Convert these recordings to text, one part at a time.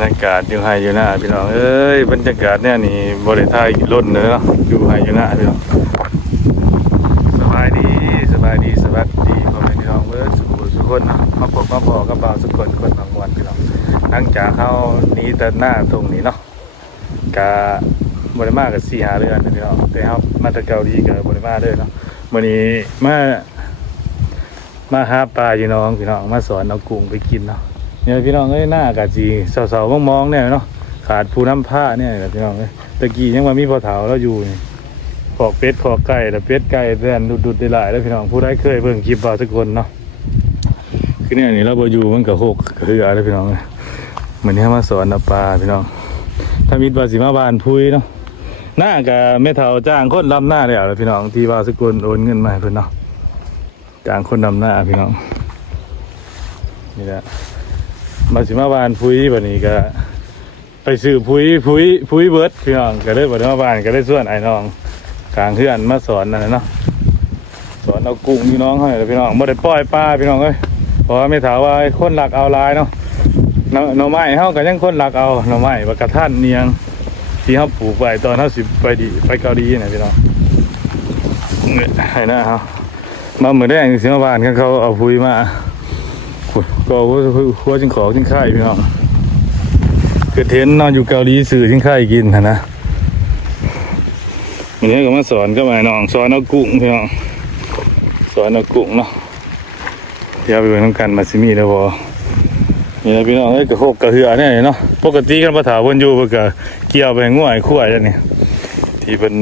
รยากาศอยู่ไฮอยู่หน้าพี่น้องเอ้ยบรรยากาศเนี่ยนี่บริไทยล้นเนาะอยู่ไฮอยู่หน้าพี่น้องสบายดีสวัสดีพ่อแม่พี่น้องเอ้ยสุขคนเนาะมาพบมาบอกกับบ่าวสุขคนคนบางวันพี่น้องหลังจากเขานี้แต่หน้าตรงนี้เนาะกะบริมากับ4-5 เดือนพี่น้องแต่เขามาแต่เกาหลีกับบริมาเลยเนาะวันนี้มาหาปลาพี่น้องมาสอนเอากุ้งไปกินเนาะเนี่ยพี่น้องเอ้ยหน้ากะจีเสาๆมองๆเนี่ยเนาะขาดผู้น้ำผ้าเนี่ยพี่น้องเอ้ยตะกี้ยังว่ามีพอเถาแล้วอยู่นี่ขอกเป็ดขอกไก่แต่เป็ดไก่แดนดุดได้หลายแล้วพี่น้องผู้ใดเคยเบิ่งคลิปบ่าวทุกคนเนาะคือเนี่ยนี่เราบ่อยู่มันก็หกคืออะไรพี่น้องเหมือนที่มาสอนเอาปลาพี่น้องถ้ามีปลาสิมาบานพุยเนาะหน้ากะแม่เฒ่าจ้างคนลำหน้าแล้วพี่น้องที่บ่าวทุกคนโอนเงินมาให้เพิ่นเนาะจ้างคนลำหน้าพี่น้องนี่แหละมาสิมาบานพุยบัดนี้ก็ไปซื้อพุยเบิดพี่น้องก็ได้บัดมาบานก็ได้ส่วนไอ้น้องกลางเฮือนมาสอนนั่นแหละเนาะสอนเอากุ้งพี่น้องให้พี่น้องบ่ได้ปล่อยปลาพี่น้องเอ้ยเพราะว่าไม่ถามว่าคนหลักเอาลายเนาะหน่อไม้เฮาก็ยังคนหลักเอาหน่อไม้บักกะทันเนียงที่เฮาปลูกไว้ตอนเฮาสิไปเกาหลีน่ะพี่น้องให้นะเฮามามื้อแรกสิมาบ้านกันเขาเอาพุยมาก็หัวจิงขอจิงไข่พี่น้องเกิดเห็นนอนอยู่เกาหลีสื่อจิงไข่กินนะวันนี้ก็มาสอนก็มาน้องสอนเอากุ้งพี่น้องสอนเอากุ้งเนาะเดี๋ยวไปเบิ่งน้ำกันมาซิมีแล้วพอนี่นะพี่น้องเอ้ยกระโคกกระเหือเนี่ยเนาะปกติกันปะถาวนอยู่เพื่อเกี่ยวไปง่วยขั้วอย่างนี้ที่เป็น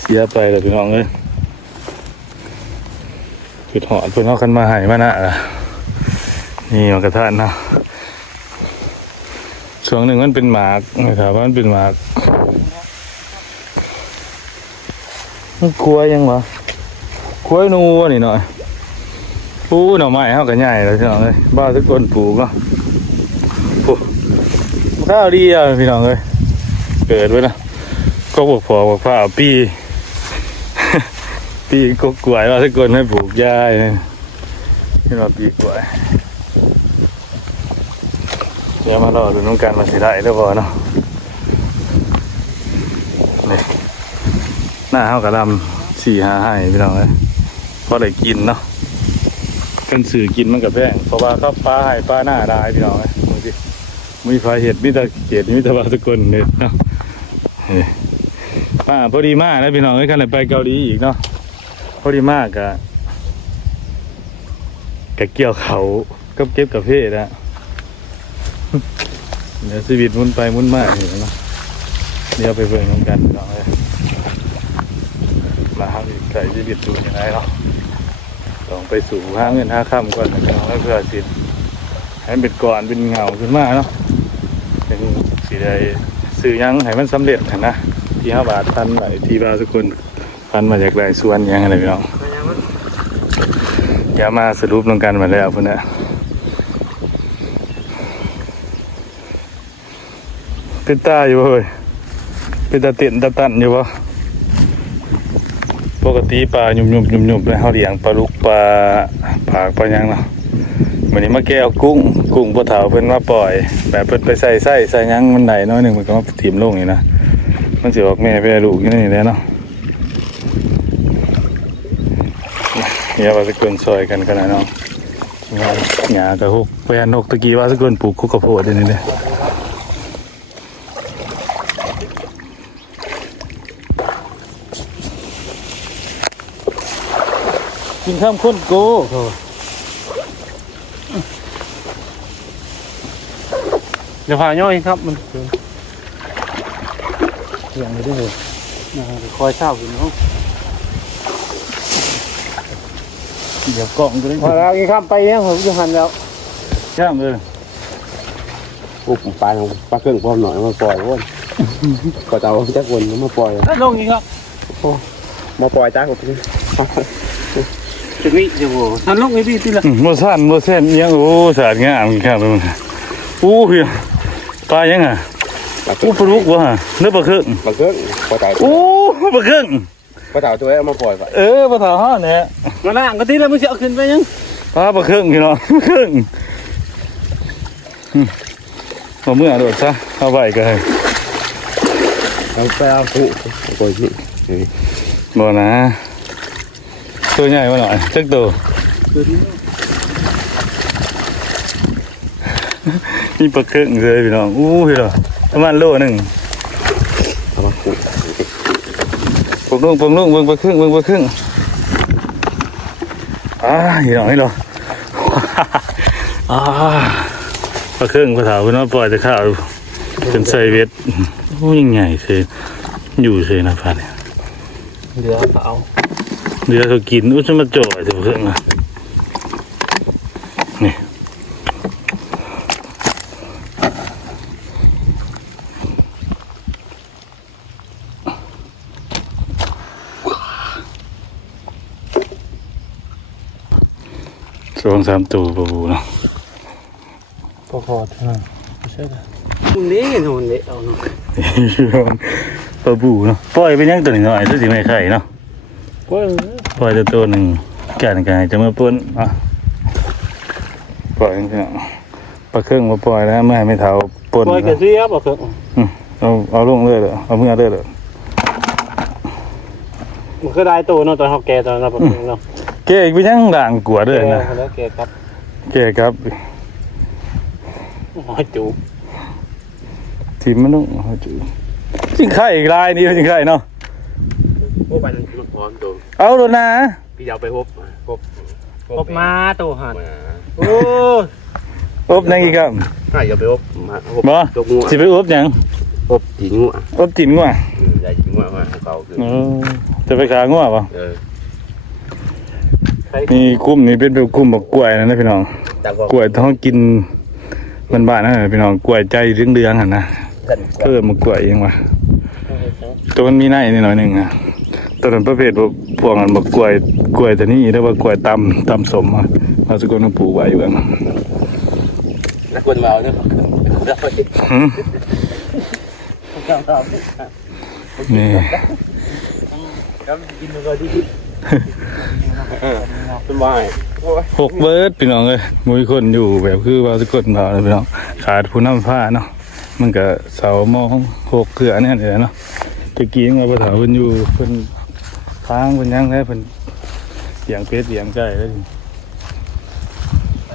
เสียไปแล้วพี่น้องเอ้ยคือหอดเพื่อนเขากันมาให้มานะนี่มันกระทานนะช่วงหนึ่งมันเป็นหมากนะครับว่ามันเป็นหมากมันกลัวยังวะกลัวนูวะนี่หน่อยปูหน่อไม้เขาก็ใหญ่แล้วพี่น้องเลยบ้าทุกคนปลูกก็ข้าวดีอ่ะพี่น้องเลยเกิดไว้นะก็บอกพอบอกผ้าปีก็กล้วยว่าทุกคนให้ปลูกหญ้าที่เราปีกล้วยเดี๋ยวมารอดูน้องกันมาสิได้แล้วพอเนาะนี่หน้าเขากระดำ4-5ให้พี่น้องเลยพอได้กินเนาะกันสื่อกินมันกับแพงเพราะว่าเขาปลาให้ปลาหน้าได้พี่น้องเลยมีไฟเห็ดมีตะเกียบมีตะบาตะกนเห็ดเนาะป้าพอดีมากนะพี่น้องเลยขนาดไปเกาหลีอีกเนาะพอดีมากกะเกี่ยวเขาก็เก็บกับเพศนะเดี๋ยวชีวิตมุนไปมุนมาเห็นไหมเดี๋ยวไปเบิ่งน้ำกันพี่น้องเลยมาหาไก่ชีวิตดูยังไงเนาะต้องไปสู่หาเงินหาค่ำก่อนนะพี่น้องแล้วเพื่อสิให้เป็นก่อนเป็นเงาขึ้นมาเนาะเป็นสีใดสื่อยังให้มันสำเร็จนะที่5 บาทพันไหลที่บาสกุลพันมาจากหลายส่วนยังอะไรพี่น้องอย่ามาสรุปลงกันมาแล้วพุ่นนะเป็นตาอยู่เฮ้ยเป็นตาเต็นตาตันอยู่ปะปกติปลาหยุ่มเลยเขาเลี้ยงปลาลูกปลาผากปลายังเนาะวันนี้มาแก้วกุ้งปลาเถาเพิ่นมาปล่อยแบบเพิ่นไปใส่ยังมันไหนน้อยหนึ่งมันก็มาถิ่มลงนี่นะมันสิออกแม่ไปลูกอยู่นี่แหละเนาะเนี่ยว่าสกุลซอยกันขนาดน้องหญ้ากระหกแปลนกตะกี้ว่าสกุลปลูกคุกกระโพดนี่เลยกินข้ามข้นโก้เดี๋ยวพาย่อยครับมันอย่างนี้ด้วยคอยเช่าอยู่เนาะเดี๋ยวกล่องก็ได้พอแล้วกินข้ามไปเนี่ยผมจะหันแล้วย่างเลยปุ๊บปลาเครื่องพร้อมหน่อยมาปล่อยวนก็จะเอาจักวนมาปล่อยลงอีกครับมาปล่อยจ้ากับพี่จะนี่จะโว้ท่านลงไอ้พี่ที่ละโมสั่นโมเส้นยังโอ้สาดงามครับมันโอ้พี่ปลายังอ่ะโอ้ปลาลูกวะเนื้อปลาเครื่องปลาเครื่องปลาเต่าโอ้ปลาเครื่องปลาเต่าตัวเอามาปล่อยไปปลาเต่าห่อเนี่ยมาล่างก็ที่แล้วมึงจะเอาขึ้นไปยังปลาเครื่องพี่น้องเครื่อง มาเมื่อโดดซะเอาไว้ก็ให้ เอาไปเอาผู้โอ้ยนี่ บ่นะตัวใหญ่มาหน่อยจักตัวนี่ปลาครึ่งเลยพี่น้องอู้พี่น้องประมาณโลนึง เอามาผู้ ปงลุงเบิ่งปลาครึ่งพี่น้องนี่เหรอปลาครึ่งปลาเถาพี่น้องปล่อยจะข้าวเป็นไซเวทโอ้ยังใหญ่เลยอยู่เลยนะพันเนี่ย เดี๋ยวเอา เดี๋ยวเขากินอุ้ยจะมาจ่อยจะเพิ่งอ่ะนี่2-3ตัวปลาบูเนาะ พอเท่านั้นไม่ใช่ละมึงนี่นู่นเลยเอาเนาะ ปลาบูเนาะปล่อยไปยังตัวหนึ่งหน่อยตัวสิไม่ไข่เนาะ ก็ ปล่อยตัวหนึ่งแก่นกันจะมาปนอ่ะปล่อยเนาะปลาเครื่องมาปล่อยแล้วไม่เท่าปน ปล่อยกระเสียบ่เคย เอาลงเลยเลยเอาเมื่อเลยเลย มันก็ได้ตัวเนาะตอนเฮาแก่ตอนเราประมาณเนาะ แกอีกไปยังด่างกวดเลยนะ แล้วแก่ครับ แกครับ หอยจูบ ทีมมันต้องจริงไข่อีกลายนี้จริงไข่เนาะ โอ้ไปนั่นคือพร้อมตัว เอาโดนนะ พี่เอาไปพบ พบมาตัวหัน มา โอ้ อบยังอีกครับ ใช่เอาไปพบมาพบ บ่ ตัวงู สิไปอบยัง พบจีงู อบจินงัว ใหญ่จีงูมาเขาคือ จะไปขางัวป่ะ ใคร นี่กุ้มนี่เป็นแบบกุ้มบอกกล้วยนะพี่น้อง จากว่าก ล้วยท้องกินมันบ้านนะพี่น้องกล้วยใจเรืองๆหันนะ กัน เพิ่มมากล้วยเองว่ะตัวมันมีในนิดหน่อยหนึ่งนะตัวนั้นประเภทพวกมันบอกกล้วยตัวนี้เรียกว่ากล้วยตำสมอ่ะเราสกุลปลูกไว้อยู่กัน นักวนมาเนี่ย นี่ กินมันก็ดี เป็นวาย 6 เบิร์ดพี่น้องเลยมุ้ยคนอยู่แบบคือว่าสกุลเราเลยพี่น้องขาดผู้นำผ้าเนาะมันก็เสามอง6เกลือเนี่ยเลยเนาะตะกี้มาประถาเพิ่นอยู่เพิ่นทางเพิ่นยังแล้วเพิ่นเสียงเป็ดเสียงไก่แล้ว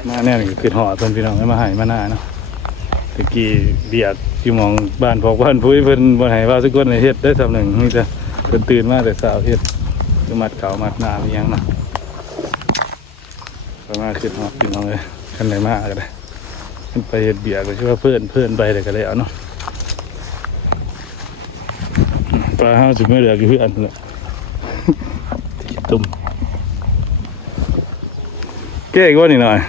มาแน่นี่คือหอดเพิ่นพี่น้องให้มาให้มาหน้าเนาะตะกี้เบียดอยู่หมองบ้านพอกบ้านพุ้ยเพิ่นบ่ให้ว่าสกุลในเฮ็ดได้สำหนึ่งนี่จะเพิ่นตื่นมาแต่เช้าเฮ็ดจะมัดเขามัดน้ำอิหยังเนาะประมาณคือหอดพี่น้องเลยคันไหนมาก็ได้มันไปเฮ็ดเบียร์ก็ชื่อว่าเพื่อนไปเลยก็ได้เอาเนาะปลาห้าสิบไม่เหลือกี่เพื่อนเลยตุ่มเก๊กว่านี่หน่อย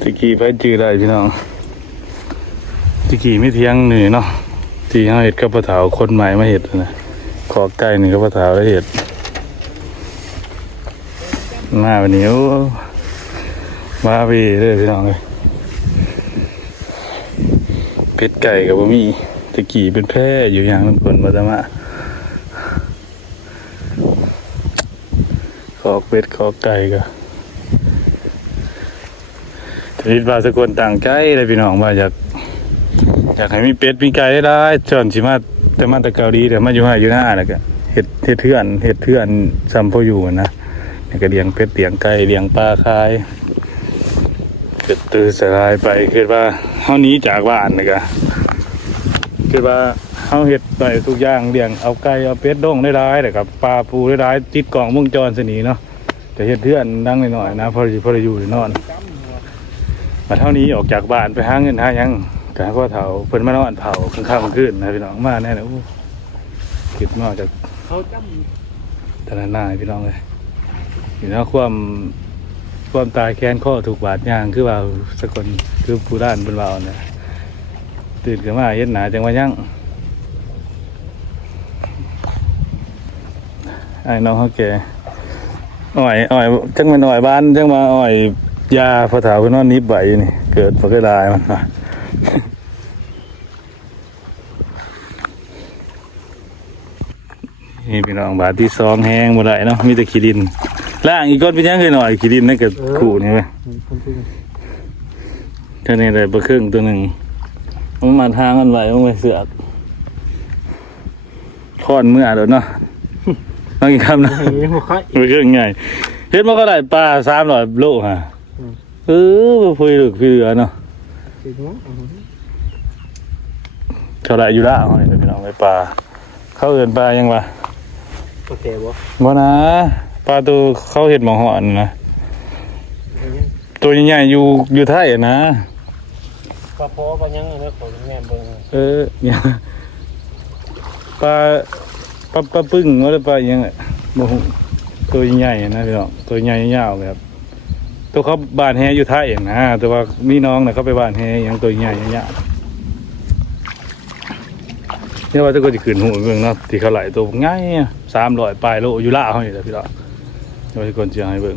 ตะกี้ไปจืดได้พี่น้องตะกี้ไม่เที่ยงหนึ่งเนาะที่เขาเห็ดกับปลาเถาคนใหม่มาเห็ดนะขอใกล้หนึ่งกับปลาเถาแล้วเห็ดมาวันนี้มาไปเลยพี่น้องเลยเป็ดไก่กับบะหมี่ตะกี้เป็นแพร่อยู่อย่างนั้นคนมาจะมาขอกเป็ดขอกไก่ก็ทีนี้ปลาสกุลต่างใจเลยพี่น้องว่าอยากให้มีเป็ดมีไก่ได้จนสิมาแต่มาแต่เกาหลีแต่มาอยู่ห้าอยู่หน้าแล้วก็เห็ดเถื่อนซ้ำพออยู่นะนี่ก็เลี้ยงเป็ดเลี้ยงไก่เลี้ยงปลาคายเกิดตื่นสลายไปคือว่าเฮานี้จากบ้านนี่ก็คือว่าเฮาเฮ็ดไปทุกอย่างเลี้ยงเอาไก่เอาเป็ดดงได้ๆแต่กับปลาปูได้ๆติดกล่องวงจรสนีเนาะแต่เฮ็ดเถื่อนดังหน่อยๆนะพอได้อยู่ได้นอนมาเท่านี้ออกจากบ้านไปหาเงินหาหยังก็ก็เฒ่าเพิ่นมานอนเผาค่ำคืนนะพี่น้องมาแน่นะโอ้คิดมาจาก เขาจ แต่ละหน้าพี่น้องเลยอยู่นะความตายแค้นข้อถูกบาดย่างคือว่าสกลคือผู้ด้านบนเบาเนี่ยตื่นขึ้นมาเย็นหนาจังว่ายั่งไอ้น้องเขาแก่อ่อยจังมาหน่อยบ้านจังมาอ่อยยาพอถาวไปนอนนิบใบนี่เกิดพอเกิดลายมันมานี่พี่น้องบาทที่สองแห้งหมดเลยเนาะมีแต่ขี้ดินล่างอีกก้อนพี่ยังเคยหน่อยขี้ดินนั่นกับขู่นี่ไหม ำคนที่ เท่านี้ได้ปลาครึ่งตัวหนึ่งมันมาทางกันไหวมันไปเสือกทอดเมื่อเดี๋ยวเนาะต้องกินคำนะ หัวไข่ ปลาครึ่งใหญ่เฮ็ดมันก็ได้ปลา300 โลฮะบ่คุยลึกคุยเหลือเนาะเท่าไหร่อยู่ละเอานี่พี่น้องไปปลาเขาเอิ้นปลายังวะ โอเคบ่ บ่นะปลาตัวเขาเฮ็ดหม้อหอนนะตัวใหญ่ๆอยู่ไทยอะนะ ปลาโพปลายังอันนี้ของแม่เบิ่ง เนี่ยปลาปึ้งว่าปลาอีหยังอะบ่ฮู้ตัวใหญ่ๆนะพี่น้องตัวใหญ่ยาวๆแบบตัวเขาบ้านแฮอยู่ไทยนะแต่ว่ามีน้องน่ะเขาไปบ้านแฮอยังตัวใหญ่ยาวๆเนี่ยว่าถ้าก็สิขึ้นหูเบิ่งเนาะที่เขาไหลตัวง่าย300ปลายโลอยู่ล่าเฮานี่แหละพี่น้องเดี๋ยวสิก่อนสิให้เบิ่ง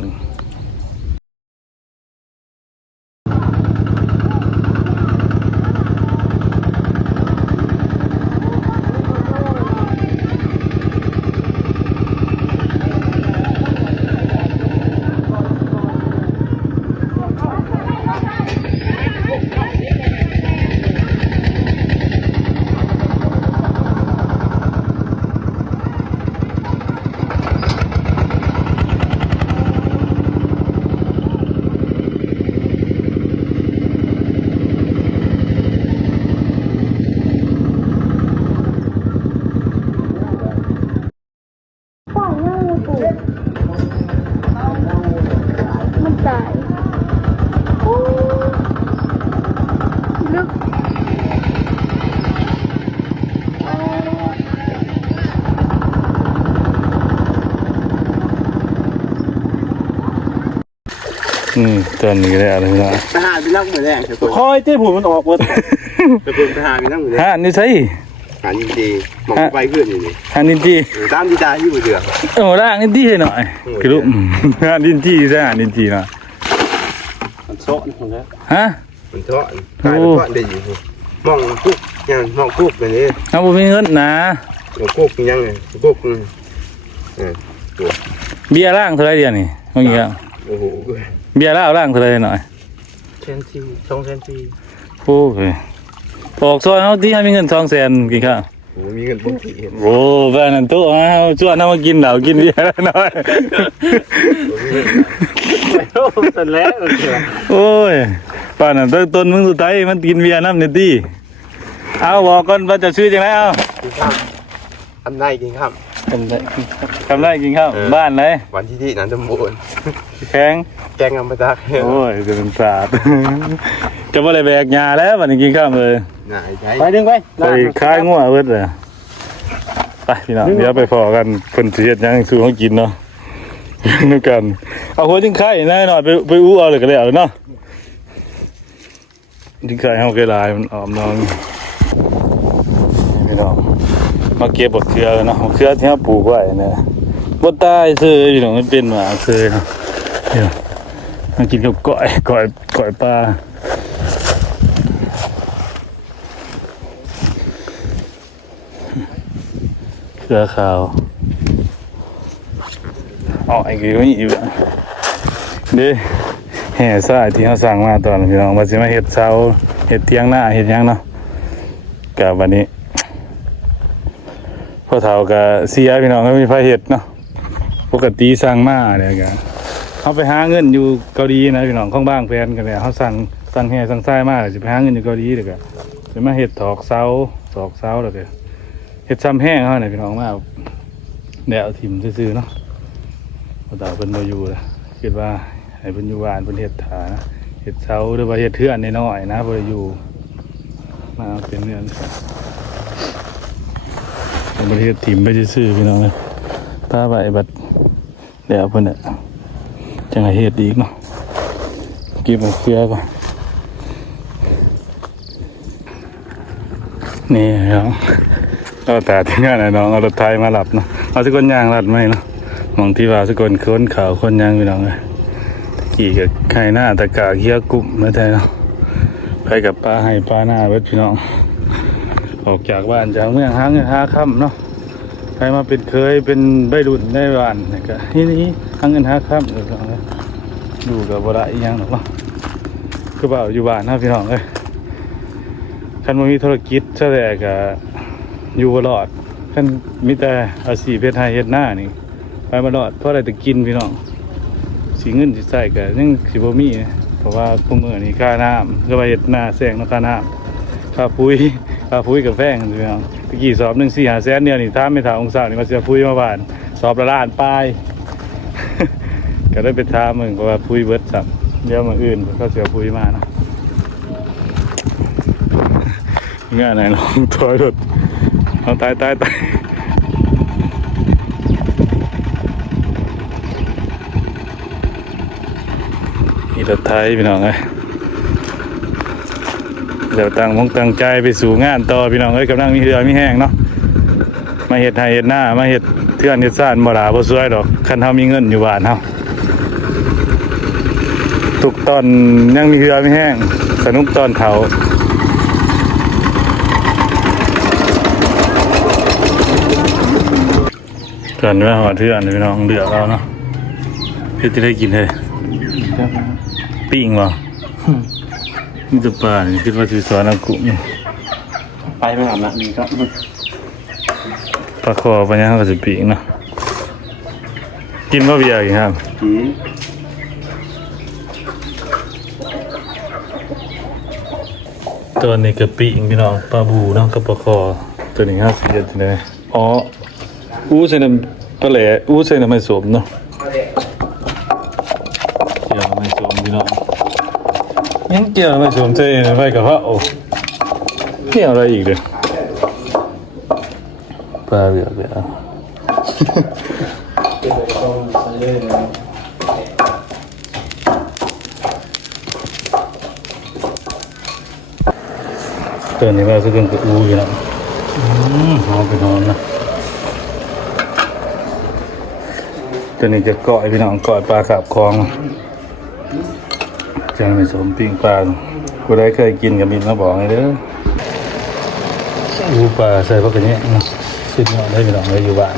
ปล่อยง่ายเลยปู่มันตายโอ้ลึกตอนนี้ก็ได้อะไรนะ ทหารพี่นั่งมือแรกจะตัว คอยเจ้ผมมันออกหมด จะเป็นทหารพี่นั่งมือแรก ฮะนี่ใช่ หายิงดีมองไปขึ้นอยู่นี่ ฮะนินจี ตามดีตาที่มือเดือด ร่างนินจีให้หน่อยคือลูกฮะนินจีใช่ฮะนินจีนะ มันโซะนี่ผมแล้ว ฮะ มันเทาะกลายเป็นเทาะได้อยู่มองกุ๊กยังมองกุ๊กแบบนี้ เอาบ่มีเงินนะ มองกุ๊กยังไงกุ๊ก เบียร์ร่างเท่าไรเดียวนี่เมื่อกี้ โอ้โห เบียร์ร่างเท่าไรหน่อย เซนซี2 เซนซี โอ้ยออกซอยเฮาที่ให้มีเงิน200,000กินข้าว โอ้มีเงินปุ๊บที่เห็น โอ้บ้านนั้นโตเฮาชวนเฮามากินเหล้ากินเบียร์หน่อย โอ้เสร็จแล้วโอเค โอ้ยป่านนั้นต้นมึงสุดท้ายมันกินเบียร์น้ำนี่ติเอาบอกก่อนว่าจะชื่อจังไดเอา กินข้าวทำได้กินข้าว ทำได้กินข้าวบ้านไหน วันที่นั้นสมบูรณ์ แข็ง แกงอัมพตะ โอ้ยจะเป็นศาสตร์ จะบ่ได้แบกหญ้าแล้ววันนี้กินข้าวเลย น่าใช้ ไปดึงไป ไปคายงัวเบิดเลยไปพี่น้องเดี๋ยวไปพอกันเพิ่นสิเฮ็ดหยังสู่เฮากินเนาะ นึกกันเอาหัวจิงไข่หน่อยไปอู้เอาเลยก็แล้วเนาะจิงไข่เฮาเกลายมันออมน้องพี่น้องมาเก็บบักเขือเนาะบักเขือที่เฮาปลูกไว้เนี่ยบ่ตายซื่อพี่น้องมันเป็นหมาซื่อเนาะเดี๋ยวมากินกับก้อยปลาเขือขาวอ๋อไอ้กี่คนอยู่เด้แห่สายที่เขาสั่งมาตอนพี่น้องว่าสิมาเฮ็ดเสาเฮ็ดเตียงหน้าเฮ็ดหยังเนาะกับวันนี้พ่อเฒ่าก็เสียพี่น้องก็มีไฟเฮ็ดเนาะปกติสั่งมาเนี่ยก็เขาไปหาเงินอยู่เกาหลีนะพี่น้องของบ้างแฟนกันเนี่ยเขาสั่งแห่สั่งทรายมาแล้วสิไปหาเงินอยู่เกาหลีเด้อก็สิมาเฮ็ดตอกเสาแล้วก็เฮ็ดซ้ำแห้งเขาเนี่ยพี่น้องมาแนวถิ่มซื่อๆเนาะพ่อเฒ่าเพิ่นบ่อยู่แล้วคิดว่าให้เพิ่นอยู่บ้านเพิ่นเฮ็ดถานะเฮ็ดเสาหรือว่าเฮ็ดเทือนน้อยๆนะบ่ได้อยู่มาเป็นเรือนเป็นประเทศถิ่มไปซื่อๆพี่น้องเอ้ยตาใบบัดแล้วเพิ่นน่ะจังให้เฮ็ดอีกเนาะเก็บมาเคลียร์ก่อนนี่ครับเราแต่ที่งานน้องเอารถไถมารับเนาะเอาสกลยางรัดไหมเนาะมองที่ว่าสกลค้นขาวคนยางพี่น้องเอ้ยกี่กับไข่หน้าตะกาเคี้ยกุ้มไม่ได้เนาะไปกับปลาให้ปลาหน้าเวทพี่น้องออกจากบ้านจากเมืองหาเงินหาค่ำเนาะใครมาเป็นเคยเป็นใบรุ่นในบ้านนี่ก็นี่หาเงินหาค่ำเลยพี่น้องเอ้ยดูกับบระอีหยังหรอกเนาะ คือบ่าวอยู่บ้านนะพี่น้องเอ้ยคันบ่มีธุรกิจซะแต่ก็อยู่บ่รอดคันมีแต่อาชีพเฮ็ดไร่เฮ็ดนานี่ไปบ่รอดเพราะได้แต่กินพี่น้องสิเงินสิใช้ก็ยังสิบ่มีเพราะว่าพวกมื้อนี้ค่าน้ำก็ว่าเฮ็ดนาแซงเนาะค่าน้ำค่าปุ๋ยกับแพงพี่น้องตะกี้สอบหนึง4-5แสนเดียวนี่ถามไม่ถามองศานี่ว่าสิเอาปุ๋ยมาบ้านสอบละล้านปลาย ก็ได้ไปถามมึงเพราะว่าปุ๋ยเบิดซ้ํเดี๋ยวมื้ออื่นเขาสิเอาปุ๋ยมาเนาะงานไหนน้องถอยรถเอาตายนี่รถไทยพี่น้องเอ้ยเดี๋ยวตั้งใจไปสู่งานต่อพี่น้องเอ้ยกำลังมีเรือมีแห้งเนาะมาเฮ็ดไร่เฮ็ดนามาเฮ็ดเทื่อนเฮ็ดซ่านบ่ล่ะบ่สวยดอกคันเฮามีเงินอยู่บ้านเฮาทุกตอนยังมีเรือมีแห้งสนุกตอนเฒ่าตอนนี้หอดเทื่อนพี่น้องเดือดเราเนาะเฮ็ดจะได้กินเลยปิ้งบ่นี่จะปลานี่คิดว่าสิสอนเอากุ้ง ไปไม่ทำละนี่ก็ ปลาคอปลาย่างก็สิปิ้งเนาะกินบ่เบียร์อีกครับ ผี ตัวนี้ก็ปิ้งพี่น้องปลาบูเนาะกับปลาคอตัวนี้50เย็นจังได๋อ๋ออู้ใส่น้ำปลาแหล่อู้ใส่น้ำมันสมเนาะเกี่ยวน้ำมันสมพี่น้องยังเกี่ยวน้ำมันสมใส่ไว้กับพระโอ้นี่อะไรอีกเด้อปลาเบียร์ตัวนี้ว่าจะเป็นกระอูอยู่แล้วหอมไปนอนนะตัวนี้จะเกาะพี่น้องเกาะปลาขับคลองจะไม่สมปิ้งปลากูได้เคยกินกับมินมาบอกเลยเด้ออูปลาใส่พวกนี้สุดยอดได้พี่น้องเลยอยู่บ้าน